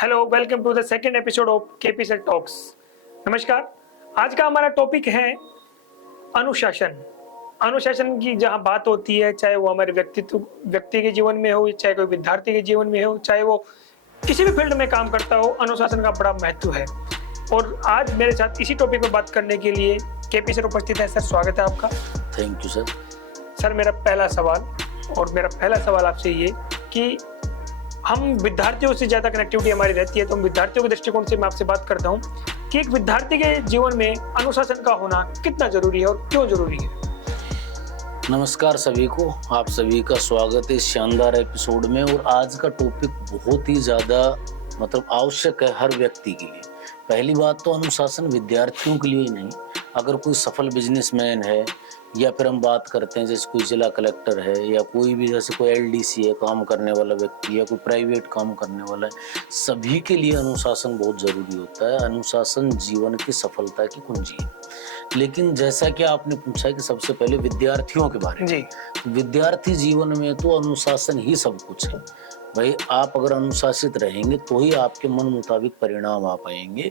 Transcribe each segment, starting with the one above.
Hello, welcome to the second episode of केपीसेट talks. नमस्कार। आज का हमारा टॉपिक है अनुशासन। अनुशासन की जहाँ बात होती है, चाहे वो हमारे व्यक्ति के जीवन में हो, चाहे कोई विद्यार्थी के जीवन में हो, चाहे वो किसी भी फील्ड में काम करता हो, अनुशासन का बड़ा महत्व है। और आज मेरे साथ इसी टॉपिक पर बात करने के लिए केपी सर उपस्थित है। सर, स्वागत है आपका। Thank you sir. सर, मेरा पहला सवाल आपसे ये कि हम विद्यार्थियों से ज़्यादा कनेक्टिविटी हमारी रहती है, तो हम विद्यार्थियों के दृष्टिकोण से मैं आपसे बात करता हूँ कि एक विद्यार्थी के जीवन में अनुशासन का होना कितना जरूरी है और क्यों जरूरी है। नमस्कार सभी को, आप सभी का स्वागत है इस शानदार एपिसोड में। और आज का टॉपिक बहुत ही ज़्यादा आवश्यक है हर व्यक्ति के लिए। पहली बात तो अनुशासन विद्यार्थियों के लिए ही नहीं, अगर कोई सफल बिजनेसमैन है या फिर हम बात करते हैं जैसे कोई जिला कलेक्टर है या कोई भी जैसे कोई एलडीसी है, काम करने वाला व्यक्ति या कोई प्राइवेट काम करने वाला है, सभी के लिए अनुशासन बहुत ज़रूरी होता है। अनुशासन जीवन की सफलता की कुंजी है। लेकिन जैसा कि आपने पूछा कि सबसे पहले विद्यार्थियों के बारे में जी, विद्यार्थी जीवन में तो अनुशासन ही सब कुछ है भाई। आप अगर अनुशासित रहेंगे तो ही आपके मन मुताबिक परिणाम आ पाएंगे।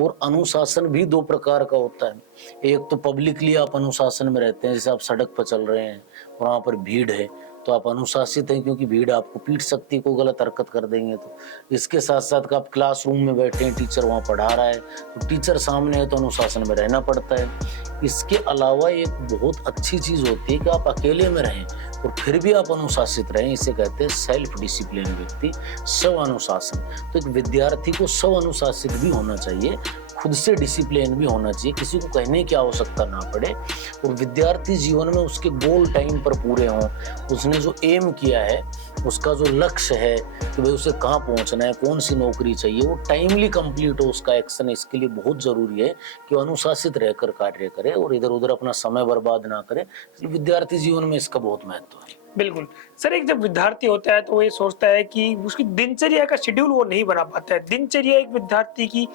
और अनुशासन भी दो प्रकार का होता है। एक तो पब्लिकली आप अनुशासन में रहते हैं, जैसे आप सड़क पर चल रहे हैं और वहाँ पर भीड़ है तो आप अनुशासित हैं, क्योंकि भीड़ आपको पीट सकती है, कोई गलत हरकत कर देंगे तो। इसके साथ साथ आप क्लासरूम में बैठे हैं, टीचर वहाँ पढ़ा रहा है तो टीचर सामने है तो अनुशासन में रहना पड़ता है। इसके अलावा एक बहुत अच्छी चीज़ होती है कि आप अकेले में रहें और फिर भी आप अनुशासित रहें, इसे कहते हैं सेल्फ डिसिप्लिन व्यक्ति, स्व अनुशासन। तो एक विद्यार्थी को स्व अनुशासित भी होना चाहिए, खुद से डिसिप्लिन भी होना चाहिए, किसी को कहने की आवश्यकता ना पड़े। और विद्यार्थी जीवन में उसके गोल टाइम पर पूरे हों, उसने जो एम किया है, उसका जो लक्ष्य है कि भाई उसे कहाँ पहुँचना है, कौन सी नौकरी चाहिए, वो टाइमली कंप्लीट हो उसका एक्शन। इसके लिए बहुत ज़रूरी है कि वो अनुशासित रहकर कार्य करे और इधर उधर अपना समय बर्बाद ना करे। विद्यार्थी जीवन में इसका बहुत महत्व है। बिल्कुल सर। एक जब विद्यार्थी होता है तो वो ये सोचता है कि उसकी दिनचर्या का शेड्यूल वो नहीं बना पाता है। दिनचर्या एक विद्यार्थी की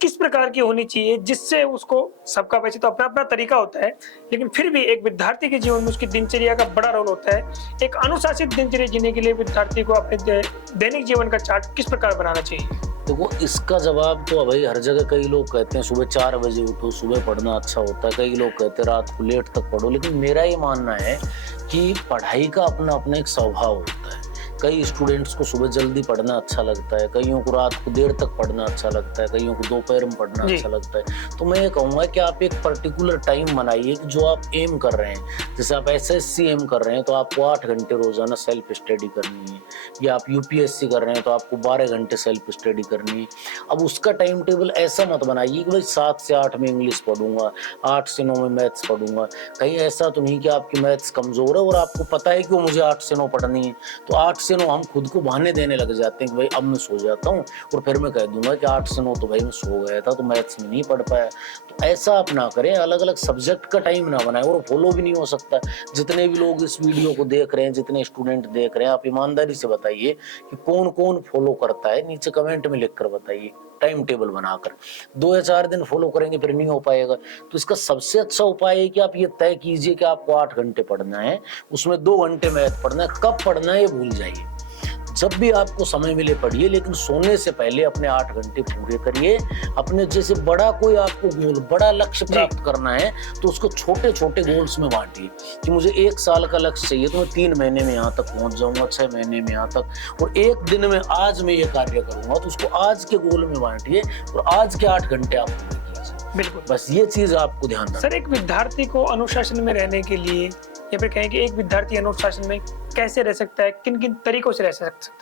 किस प्रकार की होनी चाहिए जिससे उसको, सबका वैसे तो अपना अपना तरीका होता है, लेकिन फिर भी एक विद्यार्थी के जीवन में उसकी दिनचर्या का बड़ा रोल होता है। एक अनुशासित दिनचर्या जीने के लिए विद्यार्थी को अपने दैनिक जीवन का चार्ट किस प्रकार बनाना चाहिए। देखो, इसका जवाब तो भाई हर जगह कई लोग कहते हैं सुबह 4 बजे उठो, सुबह पढ़ना अच्छा होता है। कई लोग कहते हैं रात को लेट तक पढ़ो। लेकिन मेरा ये मानना है कि पढ़ाई का अपना अपना एक स्वभाव होता है। कई स्टूडेंट्स को सुबह जल्दी पढ़ना अच्छा लगता है, कईयों को रात को देर तक पढ़ना अच्छा लगता है, कईयों को दोपहर में पढ़ना अच्छा लगता है। तो मैं ये कहूँगा कि आप एक पर्टिकुलर टाइम बनाइए कि जो आप एम कर रहे हैं। जैसे आप एसएससी एम कर रहे हैं तो आपको 8 घंटे रोजाना सेल्फ स्टडी करनी है, या आप यूपीएससी कर रहे हैं तो आपको 12 घंटे सेल्फ स्टडी करनी है। अब उसका टाइम टेबल ऐसा मत बनाइए कि भाई 7 से 8 में इंग्लिश पढ़ूंगा, 8 से 9 में मैथ्स पढ़ूंगा। कहीं ऐसा तो नहीं कि आपकी मैथ्स कमजोर है और आपको पता है कि वो मुझे 8 से 9 पढ़नी है, तो 8 से 9 हम खुद को बहाने देने लग जाते हैं कि भाई अब मैं सो जाता हूँ और फिर मैं कह दूंगा कि 8 से 9 तो भाई मैं सो गया था तो मैथ्स में नहीं पढ़ पाया। तो ऐसा आप ना करें, अलग अलग सब्जेक्ट का टाइम ना बनाएं, और फॉलो भी नहीं हो सकता। जितने भी लोग इस वीडियो को देख रहे हैं, जितने स्टूडेंट देख रहे हैं, आप ईमानदारी से बताइए कि कौन कौन फॉलो करता है, नीचे कमेंट में लिखकर बताइए। टाइम टेबल बनाकर 2 या 4 दिन फॉलो करेंगे फिर नहीं हो पाएगा। तो इसका सबसे अच्छा उपाय है कि आप ये तय कीजिए कि आपको 8 घंटे पढ़ना है, उसमें 2 घंटे मैथ पढ़ना है। कब पढ़ना है ये भूल जाइए, जब भी आपको समय मिले पढ़िए, लेकिन सोने से पहले अपने 8 घंटे पूरे करिए। अपने जैसे बड़ा कोई आपको गोल, बड़ा लक्ष्य प्राप्त करना है तो उसको छोटे छोटे गोल्स में बांटिए कि मुझे 1 साल का लक्ष्य चाहिए तो मैं 3 महीने में यहाँ तक पहुंच जाऊंगा, 6 महीने में यहाँ तक, और 1 दिन में आज मैं ये कार्य करूंगा। तो उसको आज के गोल में बांटिए और आज के 8 घंटे आप पूरे कीजिए। बिल्कुल, बस ये चीज आपको ध्यान रखना। सर, एक विद्यार्थी को अनुशासन में रहने के लिए, या फिर कहें कि एक विद्यार्थी अनुशासन में कैसे रह सकता है, किन किन तरीकों से रह सकता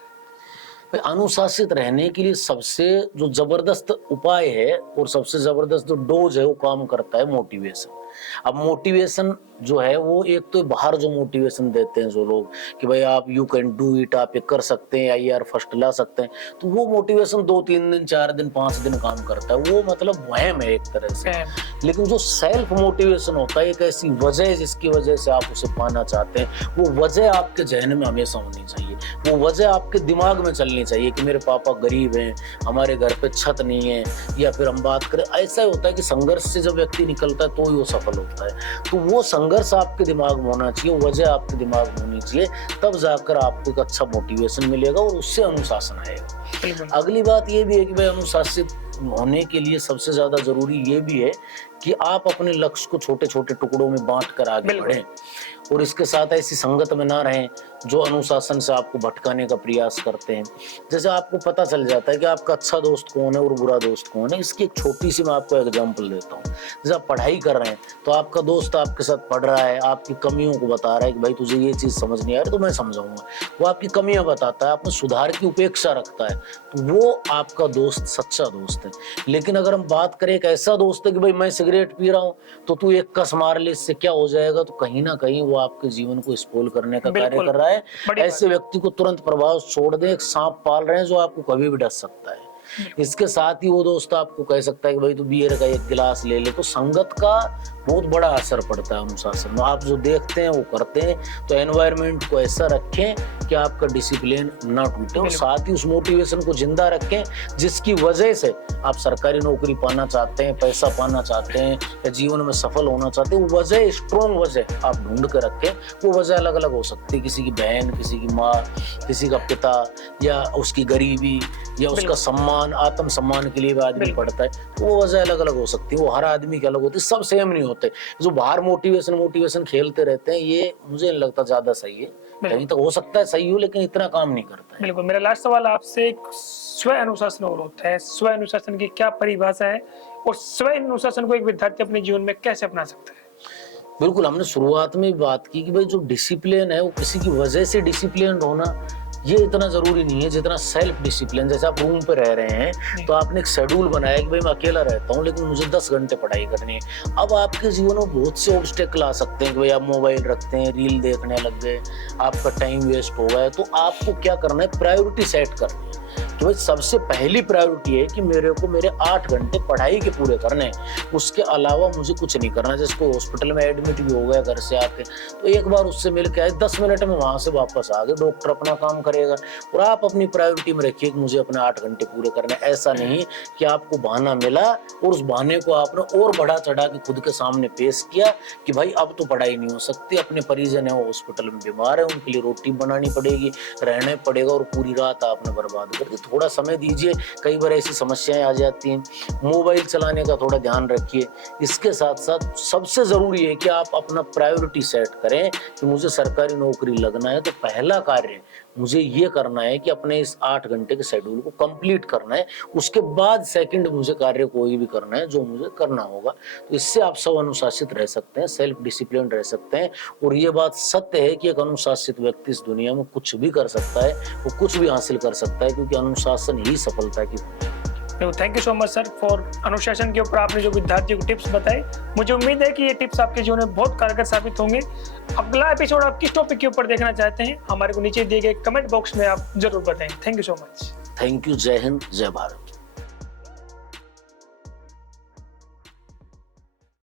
है। अनुशासित रहने के लिए सबसे जो जबरदस्त उपाय है और सबसे जबरदस्त जो डोज है वो काम करता है मोटिवेशन। अब मोटिवेशन जो है वो एक तो बाहर जो मोटिवेशन देते हैं जो लोग कि भाई आप यू कैन डू इट, आप ये कर सकते हैं, IAR फर्स्ट ला सकते हैं, तो वो मोटिवेशन 2-3 दिन, 4 दिन, 5 दिन काम करता है। वो मतलब वहम है एक तरह से। लेकिन जो सेल्फ मोटिवेशन होता है, एक ऐसी वजह है जिसकी वजह से आप उसे पाना चाहते हैं, वो वजह आपके जहन में हमेशा होनी चाहिए। वो वजह आपके दिमाग में चलनी चाहिए कि मेरे पापा गरीब हैं, हमारे घर पे छत नहीं है, या फिर हम बात करें, ऐसा होता है कि संघर्ष से जब व्यक्ति निकलता है तो ही वो सफल होता है। तो वो संघर्ष संघर्ष आपके दिमाग में होना चाहिए, वजह आपके दिमाग में होनी चाहिए, तब जाकर आपको एक अच्छा मोटिवेशन मिलेगा और उससे अनुशासन आएगा। अगली बात ये भी है कि भाई अनुशासित होने के लिए सबसे ज्यादा जरूरी ये भी है कि आप अपने लक्ष्य को छोटे छोटे टुकड़ों में बांट कर आगे बढ़ें और इसके साथ ऐसी संगत में ना रहें जो अनुशासन से आपको भटकाने का प्रयास करते हैं। जैसे आपको पता चल जाता है कि आपका अच्छा दोस्त कौन है और बुरा दोस्त कौन है, इसकी एक छोटी सी मैं आपको एग्जांपल देता हूँ। जैसे आप पढ़ाई कर रहे हैं तो आपका दोस्त आपके साथ पढ़ रहा है, आपकी कमियों को बता रहा है कि भाई तुझे ये चीज समझ नहीं आ रही तो मैं समझाऊंगा, वो आपकी कमियां बताता है, आपने सुधार की उपेक्षा रखता है, तो वो आपका दोस्त सच्चा दोस्त है। लेकिन अगर हम बात करें एक ऐसा दोस्त है कि भाई मैं सिगरेट पी रहा हूँ तो तू एक कस मार ले, इससे क्या हो जाएगा, तो कहीं ना कहीं वो आपके जीवन को स्पॉइल करने का कार्य कर रहा है। ऐसे व्यक्ति को तुरंत प्रभाव छोड़ दें। एक सांप पाल रहे हैं जो आपको कभी भी डस सकता है। इसके साथ ही वो दोस्त आपको कह सकता है कि भाई तू बियर का एक गिलास ले ले। तो संगत का बहुत बड़ा असर पड़ता है अनुशासन में। आप जो देखते हैं वो करते हैं, तो एनवायरनमेंट को ऐसा रखें कि आपका डिसिप्लिन ना टूटे और साथ ही उस मोटिवेशन को जिंदा रखें जिसकी वजह से आप सरकारी नौकरी पाना चाहते हैं, पैसा पाना चाहते हैं या जीवन में सफल होना चाहते हैं। वो वजह, स्ट्रॉन्ग वजह आप ढूंढ कर रखें। वो वजह अलग अलग हो सकती है, किसी की बहन, किसी की माँ, किसी का पिता, या उसकी गरीबी, या उसका सम्मान, आत्म सम्मान के लिए भी आदमी पढ़ता है। तो वो वजह अलग अलग हो सकती है, वो हर आदमी की अलग होती है, सब सेम नहीं होते। जो बाहर मोटिवेशन खेलते रहते हैं, ये मुझे नहीं लगता ज्यादा सही है। कहीं तक हो सकता है सही हो, लेकिन इतना काम नहीं करता है। बिल्कुल। मेरा लास्ट सवाल आपसे, एक स्व अनुशासन और होता है, स्व अनुशासन की क्या परिभाषा है और स्व अनुशासन को एक विद्यार्थी अपने जीवन में कैसे अपना सकता है? बिल्कुल, हमने शुरुआत में बात की कि भाई जो डिसिप्लिन है वो किसी की वजह से डिसिप्लिन होना ये इतना जरूरी नहीं है जितना सेल्फ डिसिप्लिन। जैसे आप रूम पे रह रहे हैं तो आपने एक शेड्यूल बनाया कि भाई मैं अकेला रहता हूँ लेकिन मुझे 10 घंटे पढ़ाई करनी है। अब आपके जीवन में बहुत से ऑब्स्टेकल आ सकते हैं कि भाई आप मोबाइल रखते हैं, रील देखने लग गए, आपका टाइम वेस्ट हो गया। तो आपको क्या करना है, प्रायोरिटी सेट करनी है कि भाई सबसे पहली प्रायोरिटी है कि मेरे को मेरे 8 घंटे पढ़ाई के पूरे करने हैं, उसके अलावा मुझे कुछ नहीं करना। जैसे कोई हॉस्पिटल में एडमिट भी हो गया घर से आके, तो एक बार उससे मिल के आए, 10 मिनट में वहां से वापस आ गए, डॉक्टर अपना काम करेगा और आप अपनी प्रायोरिटी में रखिए कि मुझे अपने 8 घंटे पूरे करने। ऐसा नहीं कि आपको बहाना मिला और उस बहाने को आपने और बढ़ा चढ़ा के खुद के सामने पेश किया कि भाई अब तो पढ़ाई नहीं हो सकती, अपने परिजन है वो हॉस्पिटल में बीमार है, उनके लिए रोटी बनानी पड़ेगी, रहना पड़ेगा, और पूरी रात आपने बर्बाद कर दी। थोड़ा समय दीजिए, कई बार ऐसी समस्याएं आ जाती हैं। मोबाइल चलाने का थोड़ा ध्यान रखिए। इसके साथ साथ सबसे जरूरी है कि आप अपना प्रायोरिटी सेट करें कि मुझे सरकारी नौकरी लगना है, तो पहला कार्य मुझे ये करना है कि अपने इस 8 घंटे के शेड्यूल को कंप्लीट करना है। उसके बाद सेकंड मुझे कार्य कोई भी करना है जो मुझे करना होगा। तो इससे आप सब अनुशासित रह सकते हैं, सेल्फ डिसिप्लिन रह सकते हैं। और ये बात सत्य है कि एक अनुशासित व्यक्ति इस दुनिया में कुछ भी कर सकता है, वो कुछ भी हासिल कर सकता है, क्योंकि अनुशासन ही सफलता की कुंजी है। Thank you so much sir for अनुशासन के ऊपर आपने जो विद्यार्थियों को टिप्स बताए। मुझे उम्मीद है कि ये टिप्स आपके जीवन में बहुत कारगर साबित होंगे। अगला एपिसोड आप किस टॉपिक के ऊपर देखना चाहते हैं, हमारे को नीचे दिए गए कमेंट बॉक्स में आप जरूर बताएं। Thank you so much. Thank you. जय हिंद, जय भारत।